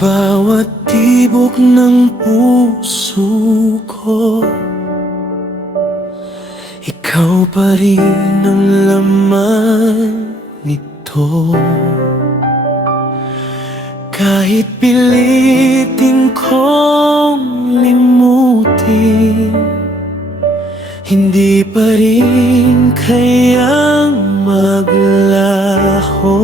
bawat tibok ng puso ko, ikaw pa rin ang laman nito. Kahit pilitin kong limutin, hindi pa rin kayang maglaho.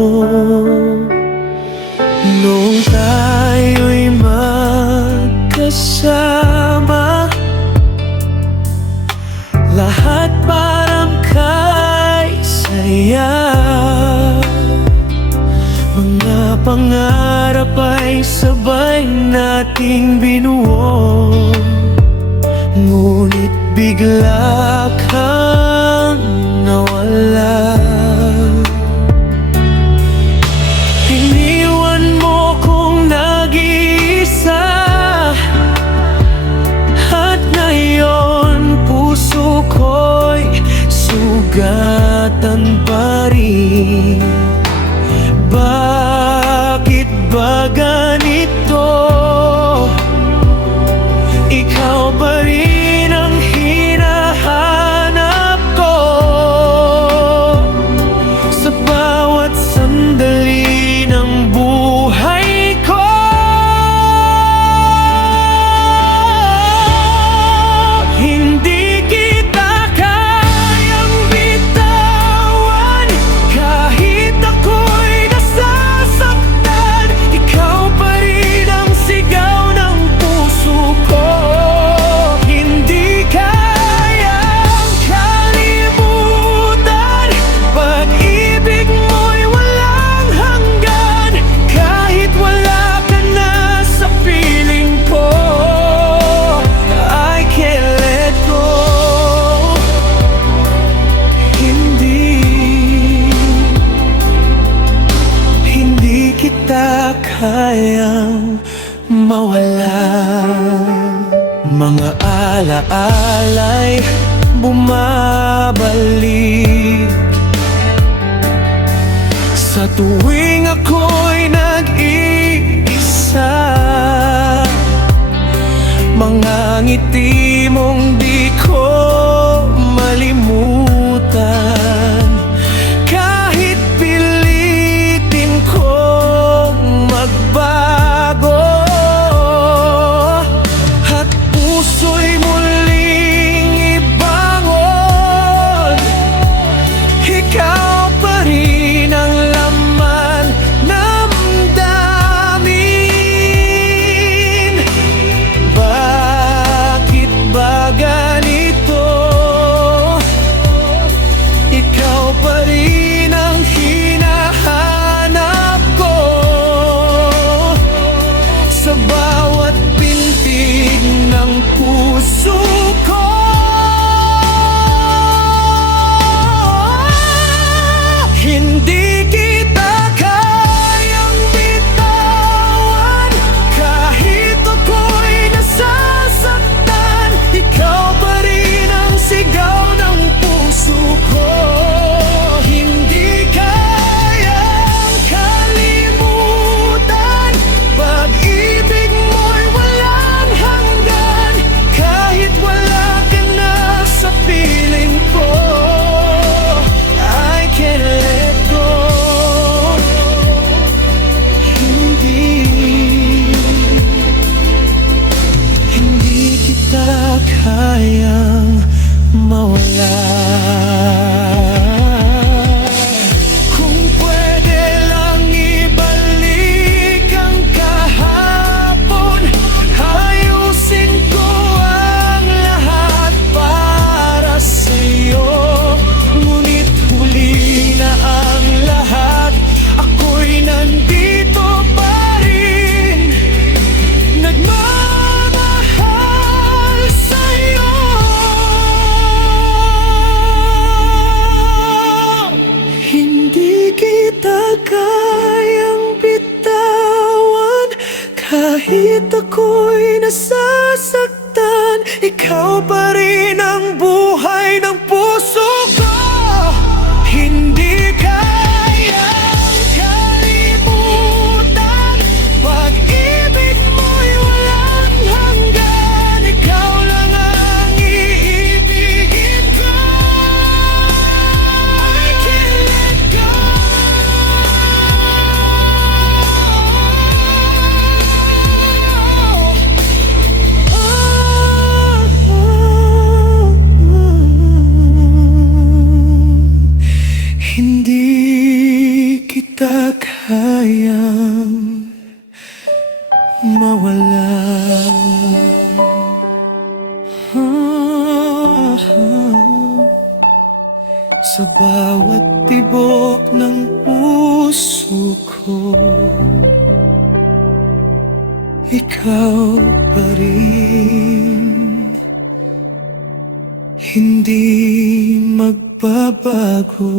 Noong tayo'y magkasama, lahat parang kay saya. Mga pangarap ay sabay nating binuo, ngunit bigla kang nawala. Iniwan mo kong nag-iisa, at ngayon puso ko'y sugatan pa rin. Bakit ba ganito? Ikaw pa rin ang hinahanap ko sa bawat sandali ng buhay ko. Hindi kita kayang bitawan kahit ako'y nasasaktan. Ikaw pa rin ang sigaw ng puso ko. Hindi kayang kalimutan, pag-ibig mo'y walang hanggan. Kahit wala ka na sa piling ko, I can't let go. Hindi kita kayang mawala. Mga alaala'y bumabalik sa tuwing ako'y nag-iisa. Mga ngiti mong di ko malimutan, kahit pilitin kong magbago. At puso'y muling ibangon, ikaw pa rin ang laman ng damdamin. Bakit ba ganito? Ikaw pa rin ang hinahanap ko sa bawat pintig ng puso ko. Hindi kita kayang bitawan kahit ako'y nasasaktan. Ikaw pa rin ang sigaw ng puso ko. Hindi kayang kalimutan, pag-ibig mo'y walang hanggan. Kahit wala ka na sa piling ko, I can't let go. Hindi kita kayang mawala. Kung pwede lang ibalik ang kahapon, ayusin ko ang lahat para sa'yo. Ngunit huli na ang lahat, ako'y nandito pa rin, nagmamahal sa'yo. Hindi kita kayang bitawan kahit ako'y nasasaktan. Ikaw pa rin ang buhay ng puso ko. Hindi kayang kalimutan, pag-ibig ka kayang mawala. Sa bawat tibok ng puso ko, ikaw pa rin, hindi magbabago.